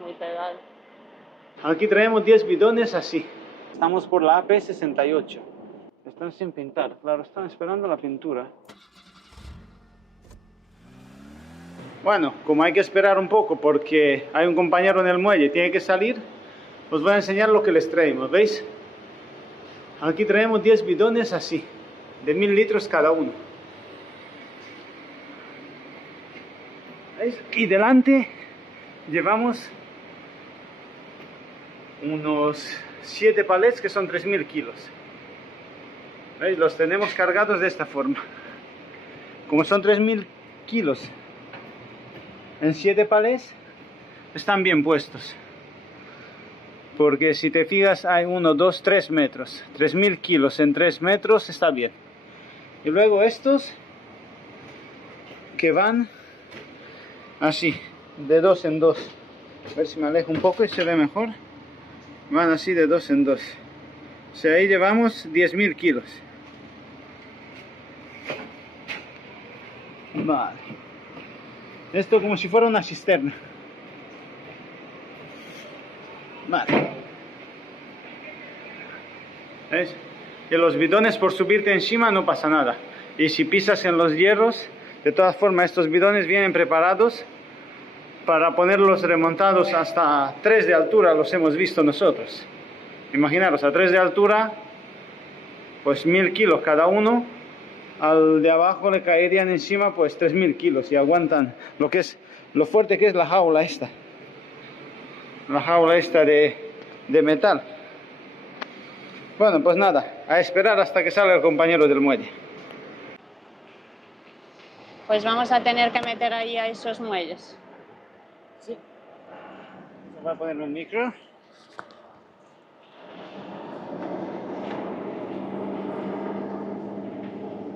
muy pegado. Aquí traemos 10 bidones así. Estamos por la AP68. Están sin pintar, claro, están esperando la pintura. Bueno, como hay que esperar un poco porque hay un compañero en el muelle, tiene que salir, os voy a enseñar lo que les traemos, ¿veis? Aquí traemos 10 bidones así, de 1000 litros cada uno. ¿Veis? Y delante llevamos unos 7 palets que son 3000 kilos. ¿Veis? Los tenemos cargados de esta forma. Como son 3000 kilos en 7 palets, están bien puestos. Porque si te fijas hay 1, 2, 3 metros. 3000 kilos en 3 metros está bien. Y luego estos que van así, de 2 en 2. A ver si me alejo un poco y se ve mejor. Van así de 2 en 2. O sea, ahí llevamos 10.000 kilos. Vale. Esto como si fuera una cisterna. Vale. ¿Ves? Y los bidones por subirte encima no pasa nada. Y si pisas en los hierros, de todas formas estos bidones vienen preparados para ponerlos remontados hasta 3 de altura, los hemos visto nosotros. Imaginaros, a 3 de altura, pues 1000 kilos cada uno. Al de abajo le caerían encima pues 3000 kilos y aguantan lo fuerte que es la jaula esta. La jaula esta de metal. Bueno, pues nada, a esperar hasta que salga el compañero del muelle. Pues vamos a tener que meter ahí a esos muelles. Sí. Se va a poner un micro.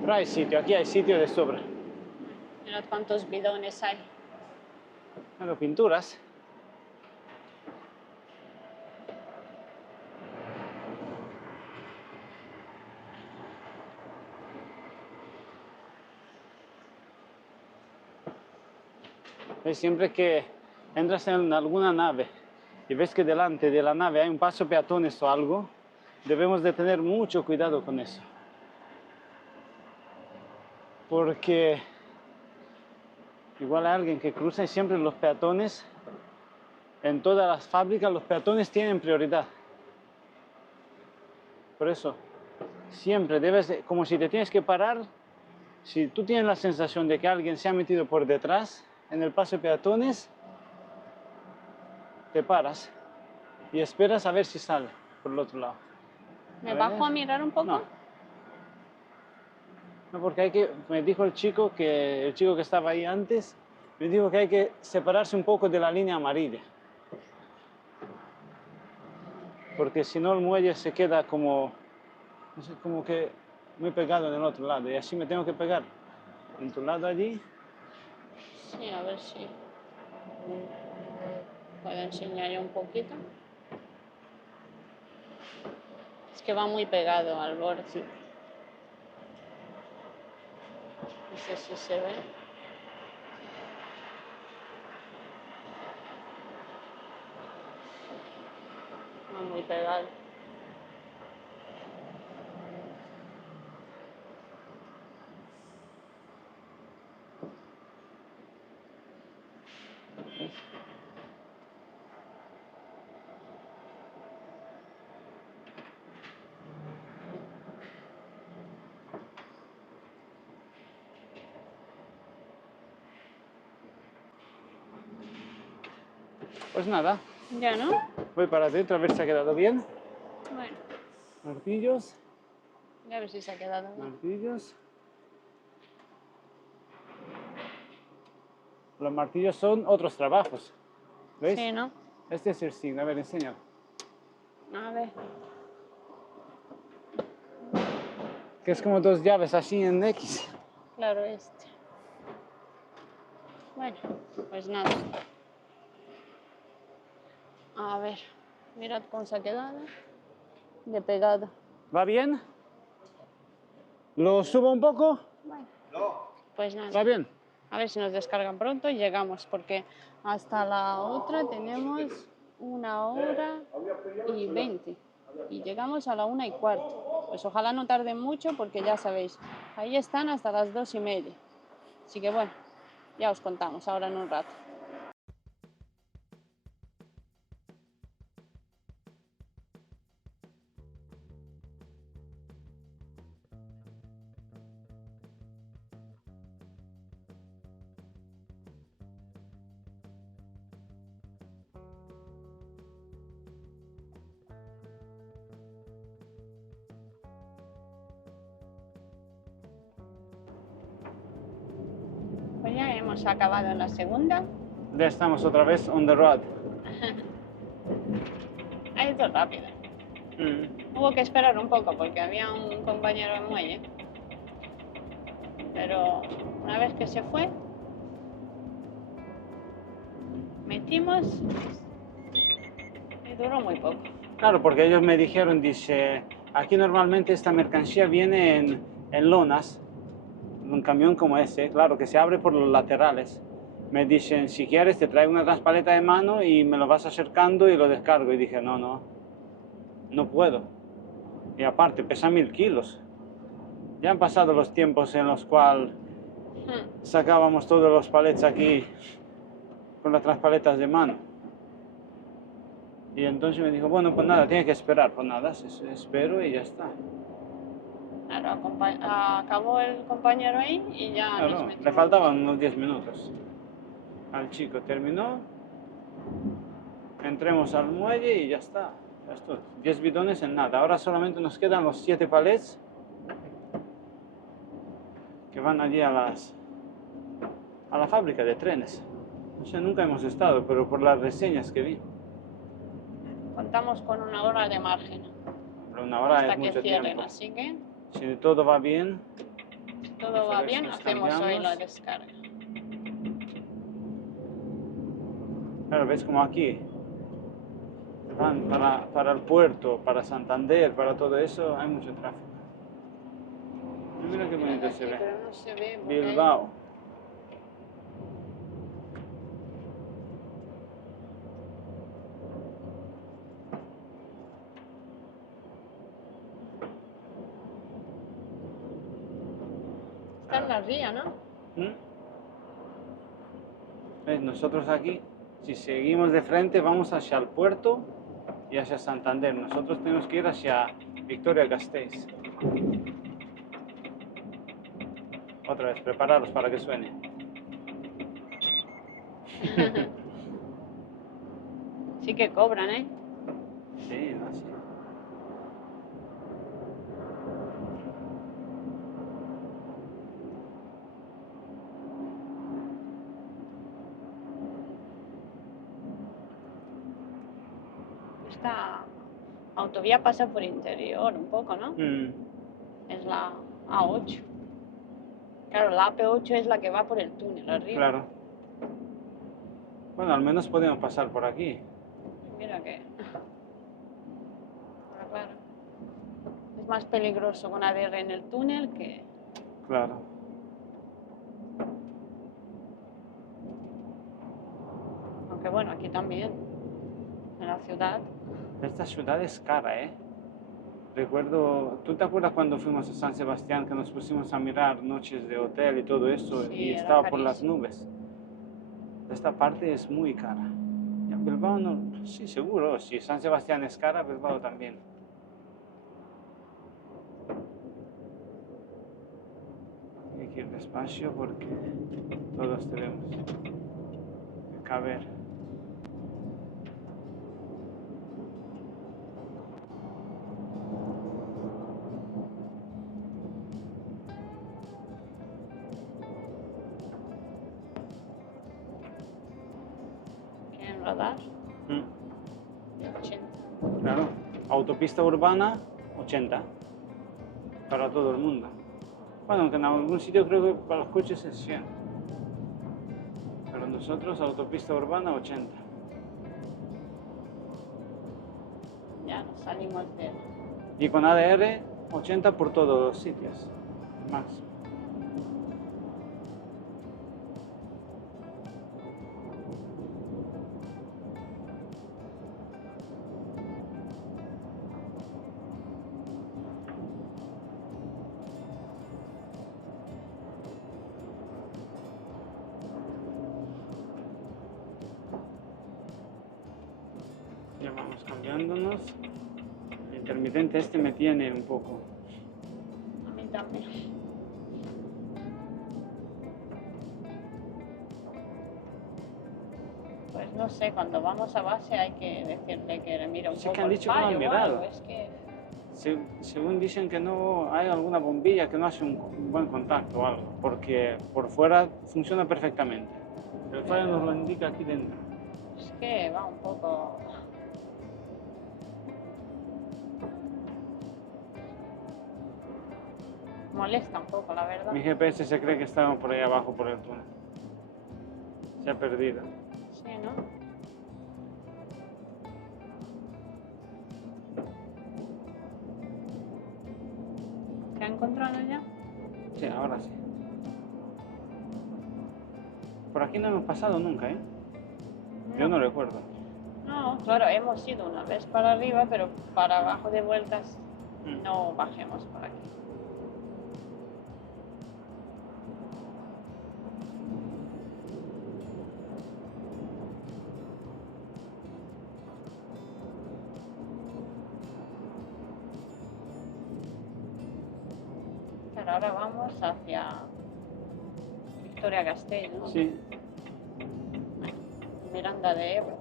Pero hay sitio, aquí hay sitio de sobra. Mirad cuántos bidones hay. Bueno, pinturas. ¿Ves? Siempre que entras en alguna nave y ves que delante de la nave hay un paso peatones o algo, debemos de tener mucho cuidado con eso. Porque igual hay alguien que cruza y siempre los peatones, en todas las fábricas los peatones tienen prioridad. Por eso, siempre como si te tienes que parar, si tú tienes la sensación de que alguien se ha metido por detrás en el paso de peatones, te paras y esperas a ver si sale por el otro lado. ¿Me bajo a mirar un poco? No, porque me dijo el chico que estaba ahí antes, me dijo que hay que separarse un poco de la línea amarilla. Porque si no el muelle se queda como, no sé, como que muy pegado en el otro lado. Y así me tengo que pegar en tu lado allí. Sí, a ver si puedo enseñar yo un poquito. Es que va muy pegado al borde. Sí. No sé si se ve. Va muy pegado. Pues nada, Ya, ¿no? voy para adentro a ver si ha quedado bien. Bueno, Martillos, ya a ver si se ha quedado bien. martillos. Los martillos son otros trabajos. ¿Veis? Sí, ¿no? Este es el signo. A ver, enséñalo. A ver. Que es como dos llaves así en X. Claro, este. Bueno, pues nada. A ver, mirad cómo se ha quedado. De pegado. ¿Va bien? ¿Lo subo un poco? Bueno, pues nada. ¿Va bien? A ver si nos descargan pronto y llegamos, porque hasta la otra tenemos 1 hora y 20 y llegamos a la 1:15. Pues ojalá no tarde mucho, porque ya sabéis, ahí están hasta las 2:30. Así que bueno, ya os contamos ahora en un rato. Pues ya hemos acabado la segunda. Ya estamos otra vez on the road. Ha ido rápido. Hubo que esperar un poco porque había un compañero en muelle. Pero una vez que se fue, metimos y duró muy poco. Claro, porque ellos me dijeron, dice, aquí normalmente esta mercancía viene en lonas, un camión como ese, claro, que se abre por los laterales. Me dicen, si quieres te traigo una transpaleta de mano y me lo vas acercando y lo descargo. Y dije, no puedo. Y aparte, pesa 1000 kilos. Ya han pasado los tiempos en los cuales sacábamos todos los palets aquí con las transpaletas de mano. Y entonces me dijo, bueno, pues nada, tiene que esperar. Pues nada, espero y ya está. Claro, acabó el compañero ahí y ya nos Claro, metimos. le faltaban unos 10 minutos al chico. Terminó, entremos al muelle y ya está. Ya está. 10 bidones en nada. Ahora solamente nos quedan los 7 palets que van allí a la fábrica de trenes. No sé, nunca hemos estado, pero por las reseñas que vi. Contamos con 1 hora de margen Pero una hora hasta es que mucho cierren, tiempo. así que Si todo va bien, si todo va bien, nos hacemos hoy cambiamos. la descarga. claro, ves como aquí van para el puerto, para Santander, para todo eso, hay mucho tráfico. Y mira qué bonito se ve. Pero no se ve porque Bilbao. está en la ría, ¿no? ¿Ves? Nosotros aquí, si seguimos de frente, vamos hacia el puerto y hacia Santander. Nosotros tenemos que ir hacia Vitoria-Gasteiz. Otra vez, prepararos para que suene. Sí que cobran, ¿eh? Sí, no, sí. Esta autovía pasa por interior un poco, ¿no? Es la A8. Claro, la AP8 es la que va por el túnel arriba. Claro. Bueno, al menos podemos pasar por aquí. Mira que... Claro. Es más peligroso con ADR en el túnel que... Claro. Aunque bueno, aquí también, en la ciudad. Esta ciudad es cara, ¿eh? Recuerdo, ¿tú te acuerdas cuando fuimos a San Sebastián que nos pusimos a mirar noches de hotel y todo eso Sí, y era estaba por las carísimo. nubes? Esta parte es muy cara. Y en Bilbao no, sí, seguro, si San Sebastián es cara, Bilbao también. Hay que ir despacio porque todos tenemos que caber. ¿Quieren rodar? Mm. De 80. Claro, autopista urbana 80 para todo el mundo. Bueno, aunque en algún sitio creo que para los coches es 100. Pero nosotros autopista urbana 80. Ya nos salimos de... Y con ADR 80 por todos los sitios. Más. Ya vamos cambiándonos. El intermitente este me tiene un poco. A mí también. Pues no sé, cuando vamos a base hay que decirle que mire un Sí, poco que han el dicho que lo han fallo o mirado. algo, es que... Según dicen que no hay alguna bombilla que no hace un buen contacto o algo, porque por fuera funciona perfectamente. El fallo nos lo indica aquí dentro. Es que va un poco... molesta un poco, la verdad. Mi GPS se cree que estaba por ahí abajo por el túnel. Se ha perdido. Sí, ¿no? ¿Se ha encontrado ya? Sí, ahora sí. Por aquí no hemos pasado nunca, ¿eh? Yo no recuerdo. No, claro, hemos ido una vez para arriba, pero para abajo de vueltas no bajemos por aquí. Pero ahora vamos hacia Vitoria-Gasteiz, ¿no? Sí. Miranda de Ebro.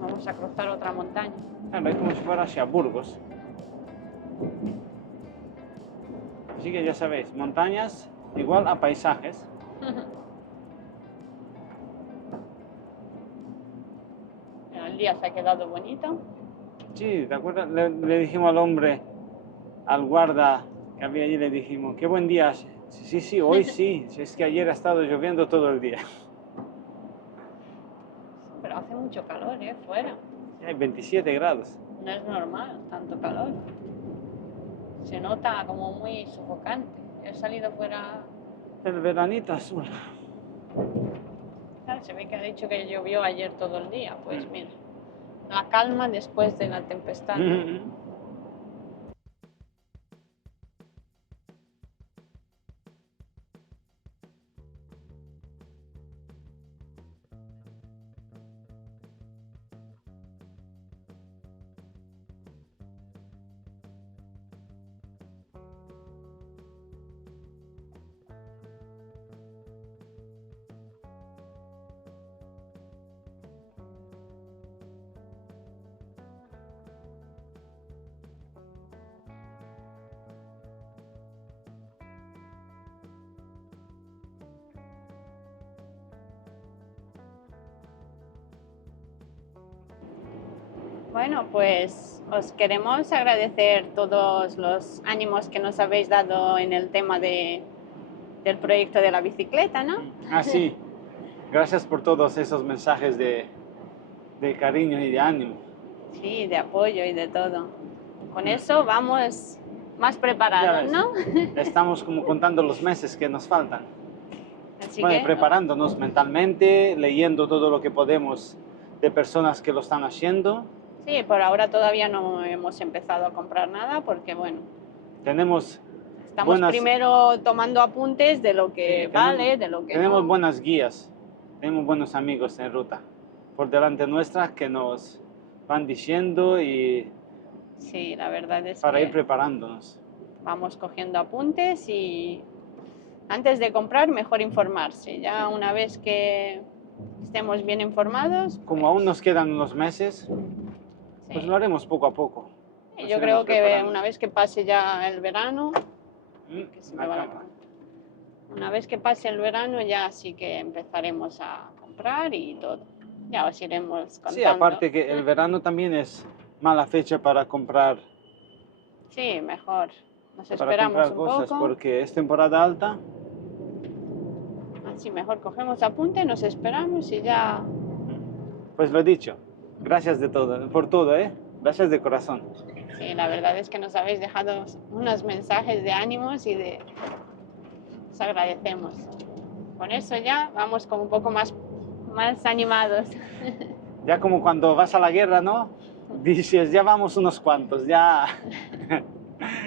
Vamos a cruzar otra montaña. Claro, es como si fuera hacia Burgos. Así que ya sabéis, montañas igual a paisajes. El día se ha quedado bonito. Sí, ¿te acuerdas? Le dijimos al hombre, al guarda que había allí, le dijimos, qué buen día hace. Sí, sí, hoy sí. Si es que ayer ha estado lloviendo todo el día. Pero hace mucho calor, fuera. Hay 27 grados. No es normal tanto calor. Se nota como muy sofocante. He salido fuera... El veranito azul. Claro, se ve que ha dicho que llovió ayer todo el día. Pues mira, la calma después de la tempestad. Bueno, pues os queremos agradecer todos los ánimos que nos habéis dado en el tema del proyecto de la bicicleta, ¿no? Ah, sí. Gracias por todos esos mensajes de cariño y de ánimo. Sí, de apoyo y de todo. Con eso vamos más Ya preparados, ves, ¿no? estamos como contando los meses que nos faltan. Así Bueno, que preparándonos mentalmente, leyendo todo lo que podemos de personas que lo están haciendo. sí, por ahora todavía no hemos empezado a comprar nada porque, bueno, Tenemos estamos primero tomando apuntes de lo que sí, vale, de lo que tenemos no. buenas guías, tenemos buenos amigos en ruta por delante nuestra que nos van diciendo y Sí, la verdad es para que ir preparándonos. vamos cogiendo apuntes y antes de comprar mejor informarse. Ya una vez que estemos bien informados, Como aún pues, nos quedan unos meses, pues sí. lo haremos poco a poco. Y Nos yo iremos creo que preparando. una vez que pase ya el verano, que se me La va la cámara. mano. Una vez que pase el verano ya sí que empezaremos a comprar y todo. Ya os iremos contando. Sí, aparte que el verano también es mala fecha para comprar Sí, mejor. Nos esperamos un cosas poco. porque es temporada alta. Así mejor cogemos apunte, nos esperamos y ya. Pues lo he dicho. Gracias de todo, por todo, ¿eh? Gracias de corazón. Sí, la verdad es que nos habéis dejado unos mensajes de ánimos y de... Os agradecemos. Con eso ya vamos como un poco más animados. Ya como cuando vas a la guerra, ¿no? Dices, ya vamos unos cuantos, ya.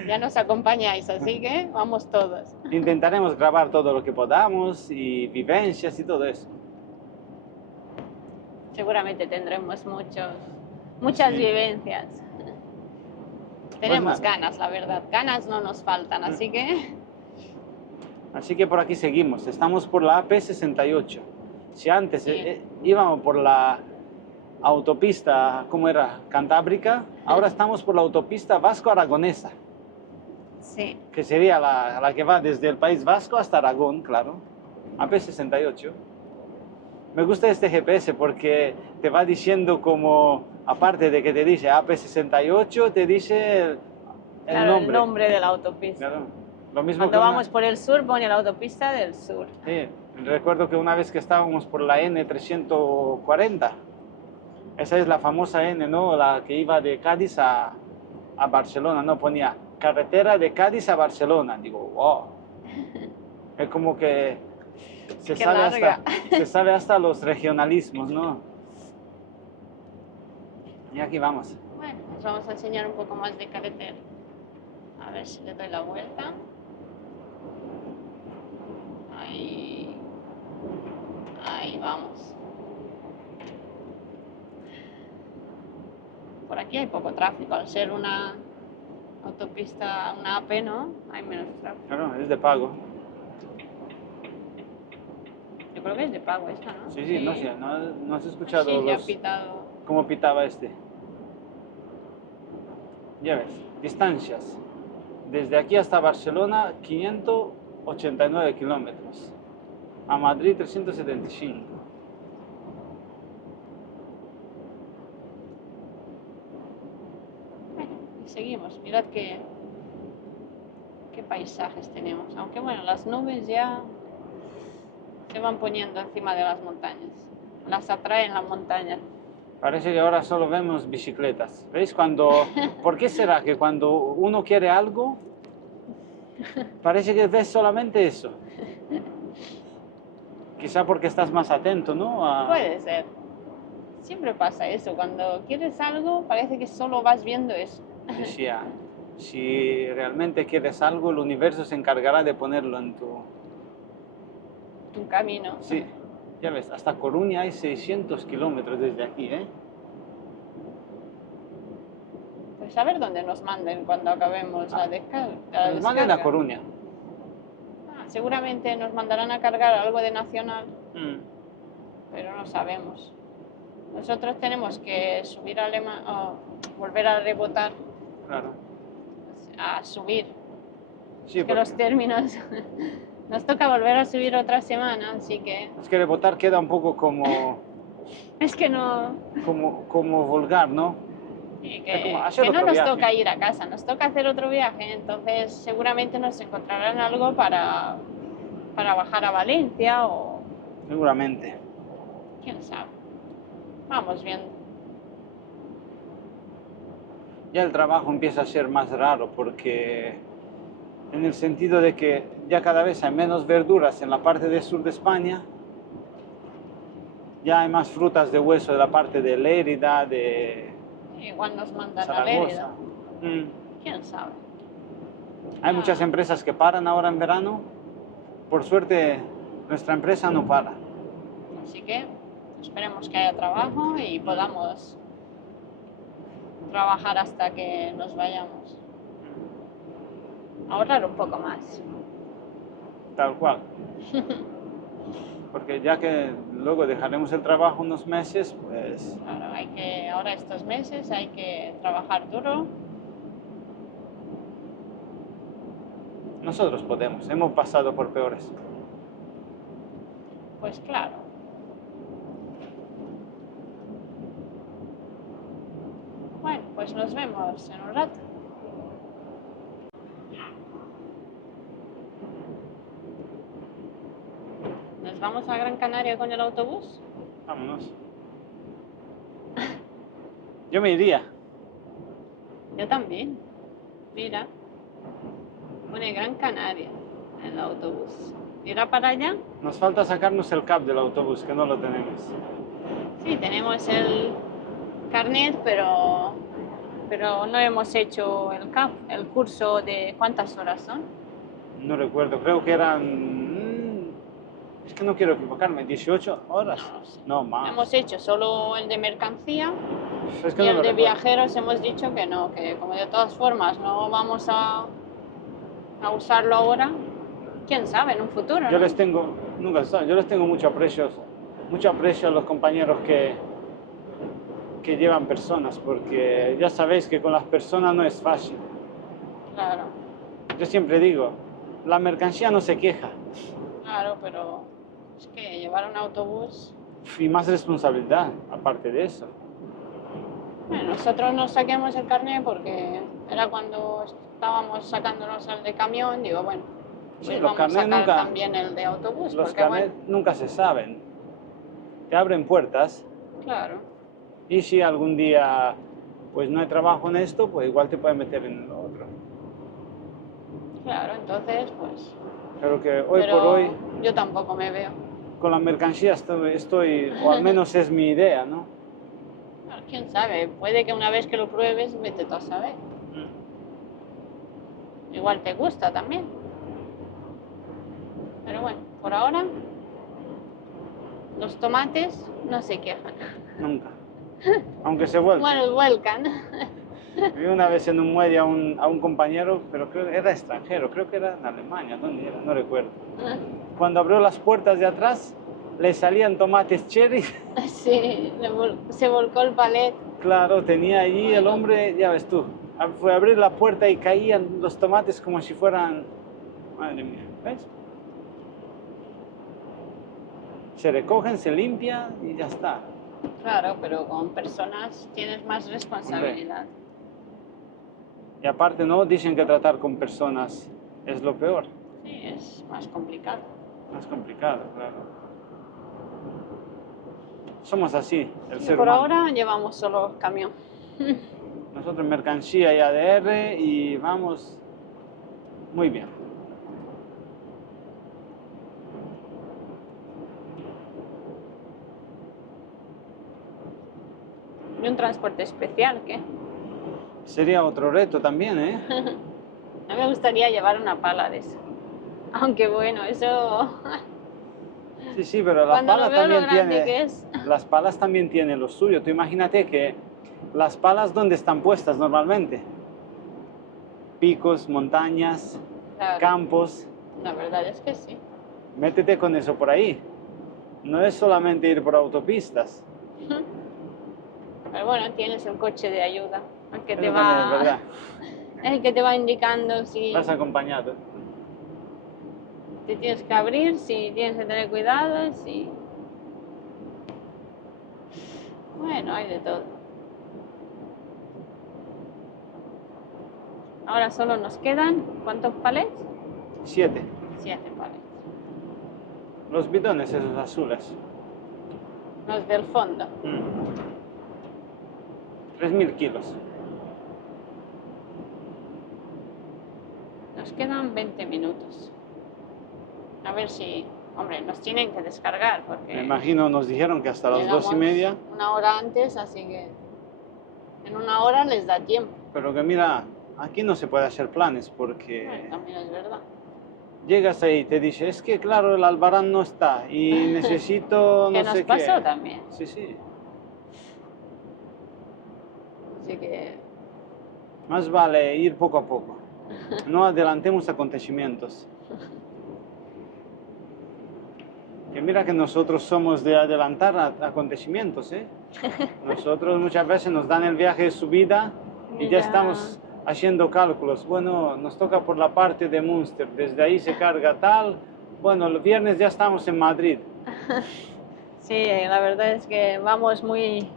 Ya nos acompañáis, así que vamos todos. Intentaremos grabar todo lo que podamos y vivencias y todo eso. Seguramente tendremos muchas Sí. vivencias. Tenemos nada. ganas, la verdad. Ganas no nos faltan, así que Así que por aquí seguimos. Estamos por la AP68. Si antes sí. íbamos por la autopista, ¿cómo era? Cantábrica, ahora estamos por la autopista Vasco-Aragonesa, Sí, que sería la que va desde el País Vasco hasta Aragón, claro. AP68. Me gusta este GPS porque te va diciendo como, aparte de que te dice AP68, te dice el claro, el nombre. nombre de la autopista. Claro. Lo mismo Cuando que vamos por el sur, pone la autopista del sur. Sí, recuerdo que una vez que estábamos por la N340, esa es la famosa N, ¿no? La que iba de Cádiz a Barcelona, ¿no? Ponía carretera de Cádiz a Barcelona. Digo, wow. Es como que Qué larga. se sabe hasta los regionalismos, ¿no? Y aquí vamos. Bueno, os vamos a enseñar un poco más de carretera. A ver si le doy la vuelta. Ahí vamos. Por aquí hay poco tráfico, al ser una autopista, una AP, ¿no? Hay menos tráfico. Claro, es de pago. Yo creo que es de pago esta, ¿no? Sí, no sé, no has escuchado Sí, ya ha pitado. cómo pitaba este. Ya ves, distancias. Desde aquí hasta Barcelona, 589 kilómetros. A Madrid, 375. Bueno, y seguimos. Mirad qué paisajes tenemos. Aunque bueno, las nubes ya se van poniendo encima de las montañas. Las atraen la montaña. Parece que ahora solo vemos bicicletas. ¿Veis? ¿Por qué será que cuando uno quiere algo, parece que ves solamente eso? Quizá porque estás más atento, ¿no? Puede ser. Siempre pasa eso. Cuando quieres algo, parece que solo vas viendo eso. Decía, si realmente quieres algo, el universo se encargará de ponerlo en Tu camino. Sí, ya ves, hasta Coruña hay 600 kilómetros desde aquí, ¿eh? Pues a ver dónde nos manden cuando acabemos la descarga. Nos manden a Coruña. Seguramente nos mandarán a cargar algo de nacional, Mm, pero no sabemos. Nosotros tenemos que subir a volver a rebotar, claro. a subir. Sí, Que los términos nos toca volver a subir otra semana, así que es que rebotar queda un poco como, es que no, como vulgar, ¿no? y Es como hacer que no otro nos viaje. toca ir a casa, nos toca hacer otro viaje, entonces seguramente nos encontrarán algo para bajar a Valencia o Seguramente. quién sabe. Vamos viendo. Ya el trabajo empieza a ser más raro porque en el sentido de que ya cada vez hay menos verduras en la parte del sur de España, ya hay más frutas de hueso de la parte de Lérida, de Igual nos mandan a Zaragoza. Lérida, quién sabe. Hay muchas empresas que paran ahora en verano. Por suerte, nuestra empresa no para. Así que esperemos que haya trabajo y podamos trabajar hasta que nos vayamos. Ahorrar un poco más. Tal cual. Porque ya que luego dejaremos el trabajo unos meses, pues Claro, ahora estos meses hay que trabajar duro. nosotros podemos. Hemos pasado por peores. Pues claro. Bueno, pues nos vemos en un rato. ¿Nos vamos a Gran Canaria con el autobús? Vámonos. Yo me iría. Yo también. Mira, pone Gran Canaria en el autobús. ¿Irá para allá? Nos falta sacarnos el cap del autobús, que no lo tenemos. Sí, tenemos el carnet, pero pero no hemos hecho el curso de ¿cuántas horas son? No recuerdo, creo que eran... Es que no quiero equivocarme, 18 horas. No sé. No, más. Hemos hecho solo el de mercancía Es que y no el lo de recuerdo. viajeros hemos dicho que no, que como de todas formas no vamos a usarlo ahora, quién sabe, en un futuro, Yo ¿no? les tengo, nunca se sabe, yo les tengo mucho aprecio a los compañeros que llevan personas, porque ya sabéis que con las personas no es fácil. Claro, Yo siempre digo, la mercancía no se queja, claro, pero es que llevar un autobús... y más responsabilidad, aparte de eso. Bueno, nosotros nos saquemos el carnet porque era cuando estábamos sacándonos el de camión, digo, bueno, Sí, pues los vamos a carnets sacar nunca, también el de autobús, los porque carnets bueno, nunca se saben, te abren puertas, claro, y si algún día pues no hay trabajo en esto, pues igual te pueden meter en lo otro. claro, entonces pues... Pero que hoy Pero por hoy, yo tampoco me veo. con la mercancía o al menos es mi idea, ¿no? Bueno, quién sabe, puede que una vez que lo pruebes, vete tú a saber. Igual te gusta también. Pero bueno, por ahora los tomates no se quejan. Nunca. Aunque se vuelque. Bueno, vuelcan. Vi una vez en un muelle a un compañero, pero creo que era extranjero, creo que era en Alemania, ¿dónde era? No recuerdo. Cuando abrió las puertas de atrás, le salían tomates cherry. Sí, se volcó el palet. Claro, tenía allí el hombre, ya ves tú, fue a abrir la puerta y caían los tomates como si fueran... Madre mía, ¿ves? Se recogen, se limpian y ya está. Claro, pero con personas tienes más responsabilidad. Y aparte, ¿no? Dicen que tratar con personas es lo peor. Sí, es más complicado. Más complicado, claro. Somos así, el Sí, ser por humano. ahora llevamos solo camión. Nosotros mercancía y ADR y vamos muy bien. Y un transporte especial, ¿qué? Sería otro reto también, ¿eh? A mí me gustaría llevar una pala de eso. Aunque bueno, eso... Sí, sí, pero la Cuando pala lo veo lo también grande tiene... que es. Las palas también tienen lo suyo. Tú imagínate que las palas, ¿dónde están puestas normalmente? Picos, montañas, Claro, campos. la verdad es que sí. Métete con eso por ahí. No es solamente ir por autopistas. Pero bueno, tienes el coche de ayuda, el que te Eso también es va, verdad. el que te va indicando si Vas acompañado. te tienes que abrir, si tienes que tener cuidado, si... Bueno, hay de todo. Ahora solo nos quedan, ¿cuántos palets? 7. 7 palets. Los bidones esos azules. Los del fondo. 3.000 kilos. Nos quedan 20 minutos. A ver si... Hombre, nos tienen que descargar porque... Me imagino, nos dijeron que hasta las llegamos 2:30. una hora antes, así que en una hora les da tiempo. Pero que mira, aquí no se puede hacer planes porque Bueno, también es verdad. llegas ahí y te dice, es que claro, el albarán no está y necesito Que no nos sé pasó qué. también. Sí, sí. Así que Más vale ir poco a poco. No adelantemos acontecimientos. Que mira que nosotros somos de adelantar acontecimientos, ¿eh? Nosotros muchas veces nos dan el viaje de subida y ya Ya. estamos haciendo cálculos. Bueno, nos toca por la parte de Münster, desde ahí se carga tal. Bueno, el viernes ya estamos en Madrid. sí, la verdad es que vamos muy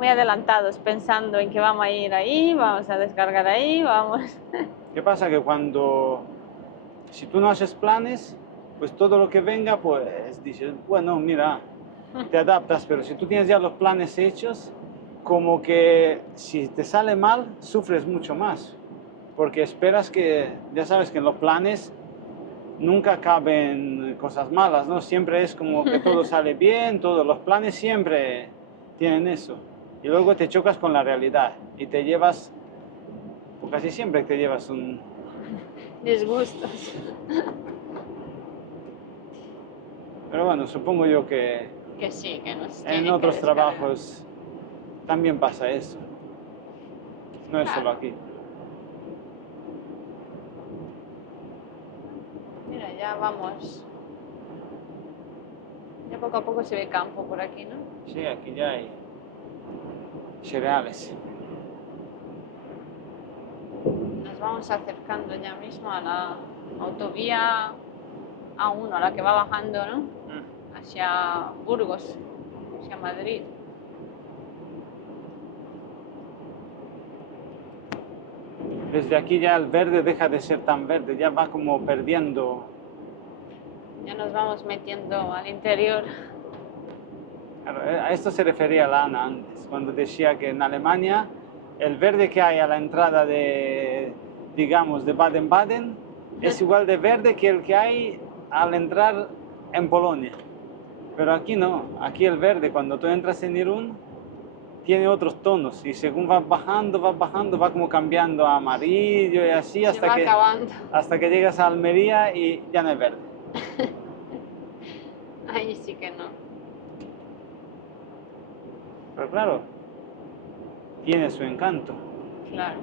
adelantados pensando en que vamos a ir ahí, vamos a descargar ahí, vamos. ¿Qué pasa? Que si tú no haces planes, pues todo lo que venga, pues dices, bueno, mira, te adaptas, pero si tú tienes ya los planes hechos, como que si te sale mal, sufres mucho más, porque esperas que, ya sabes que en los planes nunca caben cosas malas, ¿no? Siempre es como que todo sale bien, todos los planes siempre tienen eso. y luego te chocas con la realidad y te llevas, pues casi siempre te llevas un... Disgustos. Pero bueno, supongo yo que Que sí, que nos en tiene que otros descargar. trabajos también pasa eso. No es solo Claro. aquí. Mira, ya vamos. Ya poco a poco se ve campo por aquí, ¿no? Sí, aquí ya hay cereales. Nos vamos acercando ya mismo a la autovía A1, a la que va bajando, ¿no? Hacia Burgos, hacia Madrid. Desde aquí ya el verde deja de ser tan verde, ya va como perdiendo. Ya nos vamos metiendo al interior. Claro, a esto se refería la Ana antes, cuando decía que en Alemania el verde que hay a la entrada de, digamos, de Baden-Baden es igual de verde que el que hay al entrar en Polonia. Pero aquí no, aquí el verde cuando tú entras en Irún tiene otros tonos y según vas bajando, va como cambiando a amarillo y así Se va acabando. hasta que llegas a Almería y ya no es verde. Ahí sí que no. Pero claro, tiene su encanto. Claro,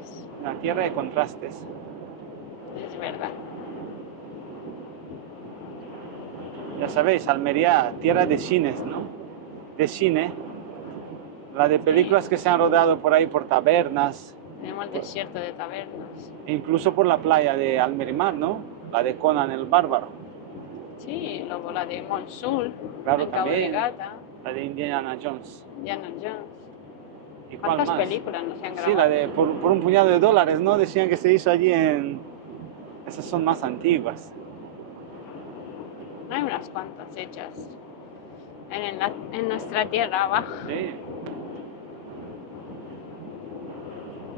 es La tierra de contrastes. verdad. Ya sabéis, Almería, tierra de cines, ¿no? De cine. La de películas que se han rodado por ahí, por tabernas, Tenemos el desierto de tabernas. e incluso por la playa de Almerimar, ¿no? La de Conan el Bárbaro. Sí, luego la de Monsul, Claro, en Cabo de también. Gata, La de Indiana Jones. Indiana Jones. ¿Y cuál ¿Cuántas más? películas no se han grabado? Sí, la de por un puñado de dólares, ¿no? Decían que se hizo allí en... Esas son más antiguas. Hay unas cuantas hechas en nuestra tierra abajo. Sí.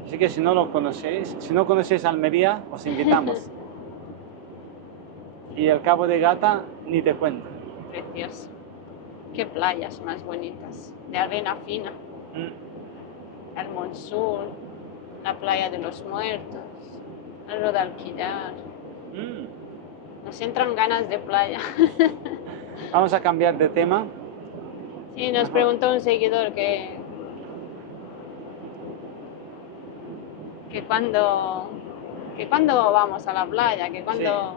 Así que si no lo conocéis, si no conocéis Almería, os invitamos. Y el Cabo de Gata, ni te cuento. Precioso. Qué playas más bonitas, de arena fina. El Monsul, la playa de los Muertos, el Rodalquillar. Nos entran ganas de playa. Vamos a cambiar de tema. Sí, nos preguntó un seguidor que cuando vamos a la playa, que cuando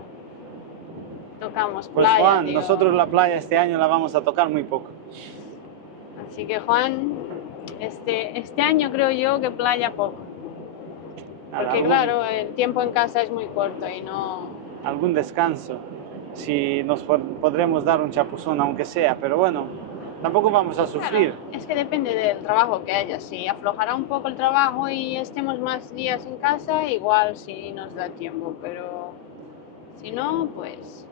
tocamos Pues playa. Juan, digo. nosotros la playa este año la vamos a tocar muy poco. Así que Juan, este año creo yo que playa poco. Porque claro, el tiempo en casa es muy corto y no... Algún descanso, si nos podremos dar un chapuzón aunque sea, pero bueno, tampoco vamos a sufrir. Claro, es que depende del trabajo que haya. Si aflojará un poco el trabajo y estemos más días en casa, igual sí nos da tiempo, pero si no, pues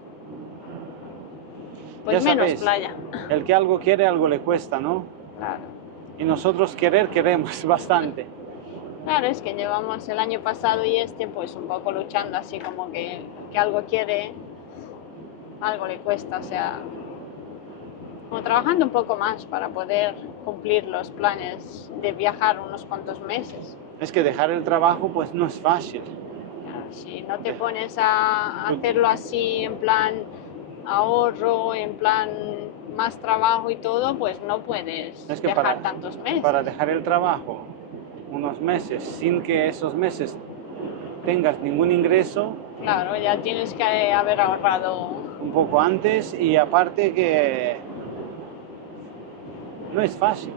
Ya menos sabéis, playa. el que algo quiere, algo le cuesta, ¿no? Claro. Y nosotros queremos bastante. Claro, es que llevamos el año pasado y pues un poco luchando así como que algo quiere, algo le cuesta, o sea, como trabajando un poco más para poder cumplir los planes de viajar unos cuantos meses. Es que dejar el trabajo pues no es fácil. Si no te pones a hacerlo así en plan ahorro, en plan más trabajo y todo, pues no puedes dejar tantos meses. Para dejar el trabajo unos meses sin que esos meses tengas ningún ingreso. Claro, ya tienes que haber ahorrado un poco antes y aparte que no es fácil.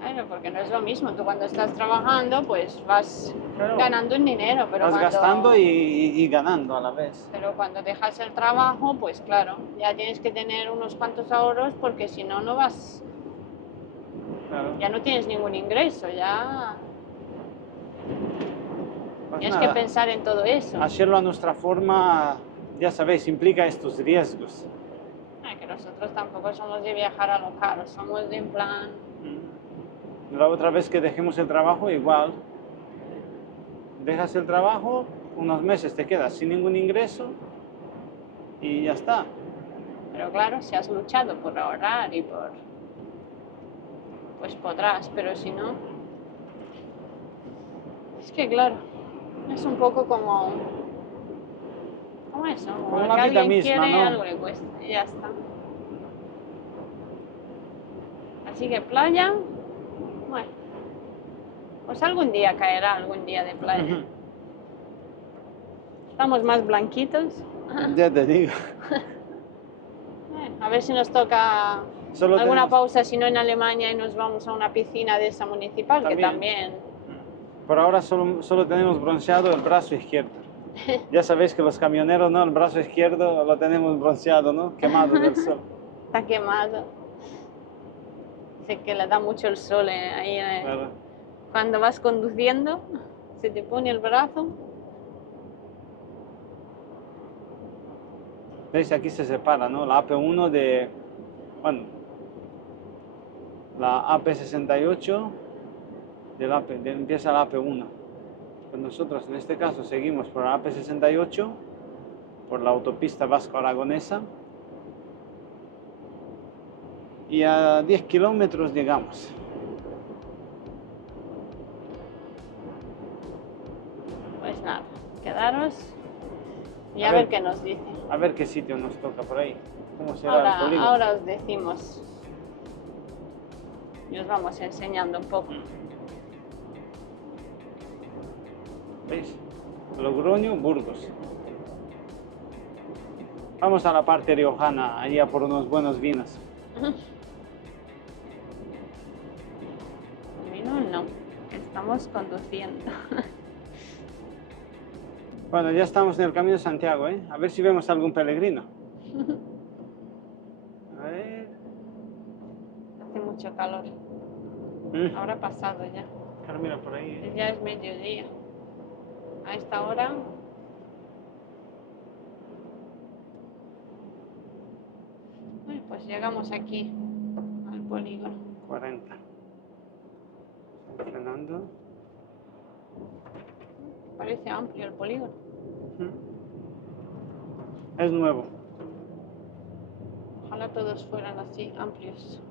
Claro, porque no es lo mismo. Tú cuando estás trabajando, pues vas ganando en dinero, pero vas gastando y ganando a la vez. Pero cuando dejas el trabajo, pues claro, ya tienes que tener unos cuantos ahorros porque si no, no vas... Claro. Ya no tienes ningún ingreso, ya... Pues tienes que pensar en todo eso. Hacerlo a nuestra forma, ya sabéis, implica estos riesgos. Que nosotros tampoco somos de viajar a lo caro, somos de en plan... La otra vez que dejemos el trabajo, igual. Dejas el trabajo, unos meses te quedas sin ningún ingreso y ya está. Pero claro, si has luchado por ahorrar y por... pues podrás, pero si no... Es que claro, es un poco como... ¿Cómo eso? Como la que vida alguien misma, quiere, ¿no? algo le cuesta, y ya está. Así que playa, bueno, pues algún día caerá, algún día de playa. Ujú. Estamos más blanquitos. Ya te digo. A ver si nos toca Solo alguna tenemos- pausa, si no en Alemania, y nos vamos a una piscina de esa municipal, que También. también... Por ahora solo tenemos bronceado el brazo izquierdo. Ya sabéis que los camioneros, ¿no? El brazo izquierdo lo tenemos bronceado, ¿no? Quemado del sol. Está quemado. Sé que le da mucho el sol ahí. ¿Verdad? Cuando vas conduciendo, se te pone el brazo. ¿Veis? Aquí se separa, ¿no? La AP1 de... Bueno, la AP68 empieza la AP1. Pues nosotros en este caso seguimos por la AP68, por la autopista vasco-aragonesa, y a 10 kilómetros llegamos. Pues nada, quedaros y A a ver. ver qué nos dice. A ver qué sitio nos toca por ahí. ¿Cómo será el polígono? Ahora os decimos. Y os vamos enseñando un poco. ¿Veis? Logroño, Burgos. Vamos a la parte riojana, allá por unos buenos vinos. Vino no, estamos conduciendo. Bueno, ya estamos en el Camino de Santiago, ¿eh? A ver si vemos algún peregrino. A ver. Hace mucho calor. Ahora ha pasado ya. Claro, mira por ahí, ¿eh? Ya es mediodía. A esta hora. Bueno, pues llegamos aquí al polígono. 40. Frenando. Parece amplio el polígono. Es nuevo. Ojalá todos fueran así, amplios.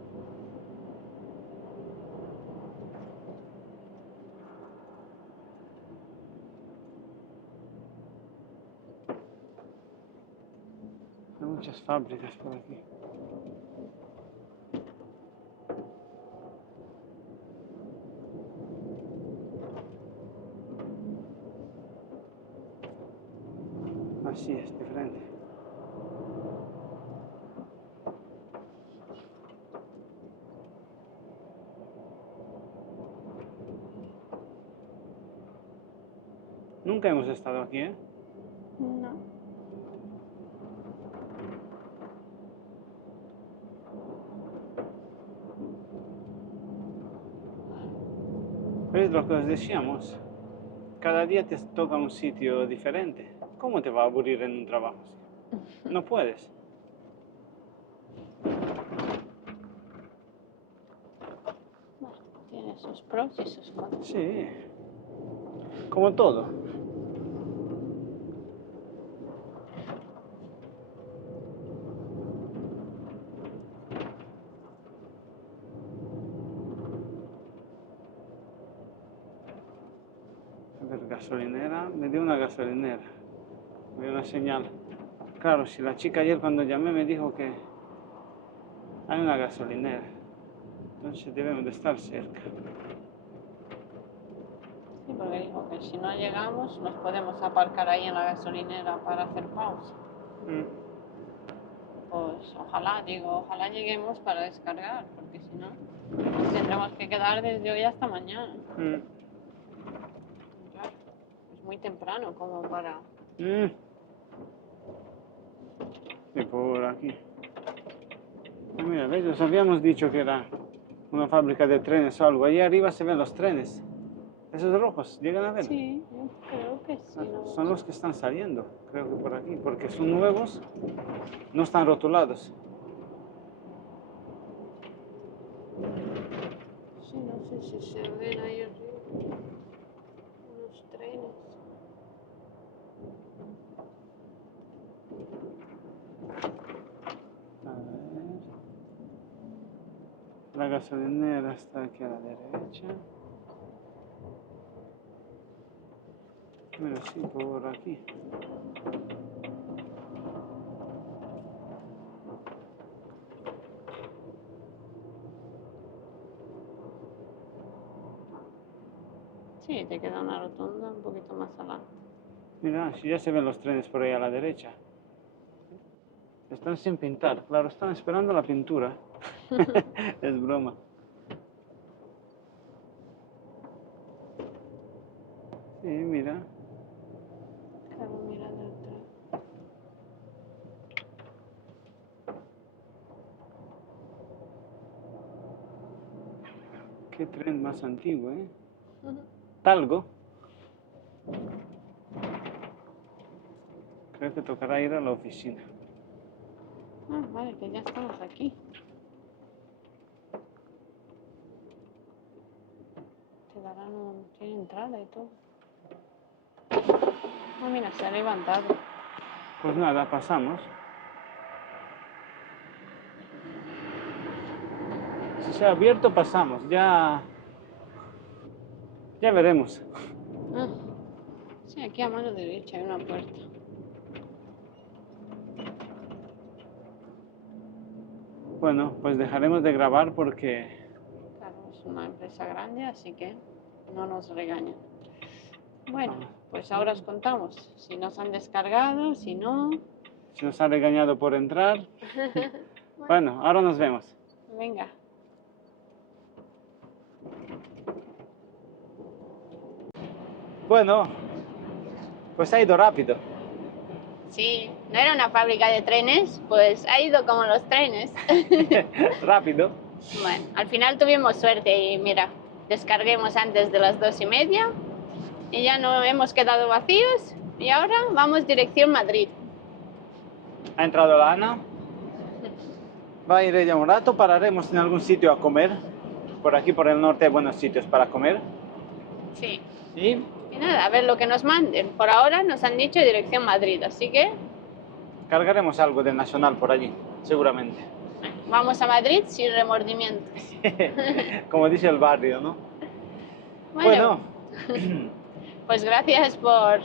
Hay muchas fábricas por aquí. Así es, diferente. Nunca hemos estado aquí, ¿eh? No. ¿Ves lo que os decíamos? Cada día te toca un sitio diferente. ¿Cómo te va a aburrir en un trabajo? No puedes. Bueno, tiene sus pros y sus contras. Sí. Como todo. A ver, gasolinera. Me dio una gasolinera. Me dio una señal. Claro, si la chica ayer cuando llamé me dijo que hay una gasolinera. Entonces debemos de estar cerca. Sí, porque dijo que si no llegamos nos podemos aparcar ahí en la gasolinera para hacer pausa. Pues ojalá, ojalá lleguemos para descargar, porque si no tendremos que quedar desde hoy hasta mañana. Claro, es muy temprano como para... Y por aquí. Ah, mira, ¿ves? Os habíamos dicho que era una fábrica de trenes o algo. Allí arriba se ven los trenes. Esos rojos, ¿llegan a ver? Sí, yo creo que sí. ¿No? Son los que están saliendo, creo que por aquí, porque son nuevos, no están rotulados. Sí, no sé si se ven ahí arriba unos trenes. A ver. La gasolinera está aquí a la derecha. Bueno, sí, por aquí. Sí, te queda una rotonda un poquito más adelante. Mira, si ya se ven los trenes por ahí a la derecha. Están sin pintar, claro, están esperando la pintura. Es broma. Sí, mira. Estaba mirando el tren. Qué tren más antiguo, ¿eh? Talgo. Creo que tocará ir a la oficina. Ah, vale, que ya estamos aquí. Te darán tiene entrada y todo. Ah, mira, se ha levantado. Pues nada, pasamos. Si se ha abierto, pasamos. Ya veremos. Ah, sí, aquí a mano derecha hay una puerta. Bueno, pues dejaremos de grabar porque Claro, es una empresa grande, así que no nos regañan. Bueno, pues ahora os contamos si nos han descargado, si no. se nos ha regañado por entrar. Bueno, ahora nos vemos. Venga. Bueno, pues ha ido rápido. Sí, no era una fábrica de trenes, pues ha ido como los trenes. Rápido. Bueno, al final tuvimos suerte y mira, descarguemos antes de las 2:30 y ya no hemos quedado vacíos y ahora vamos dirección Madrid. Ha entrado la Ana. Va a ir ella un rato, pararemos en algún sitio a comer. Por aquí, por el norte, hay buenos sitios para comer. Sí. Y Y nada, a ver lo que nos manden. Por ahora nos han dicho dirección Madrid, así que cargaremos algo de Nacional por allí, seguramente. vamos a Madrid sin remordimientos. Como dice el barrio, ¿no? Bueno, pues gracias por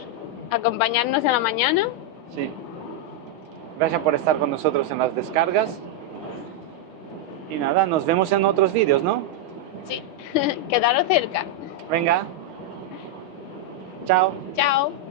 acompañarnos en la mañana. Sí. Gracias por estar con nosotros en las descargas. Y nada, nos vemos en otros vídeos, ¿no? Sí, quedaros cerca. Venga. Chao. Chao.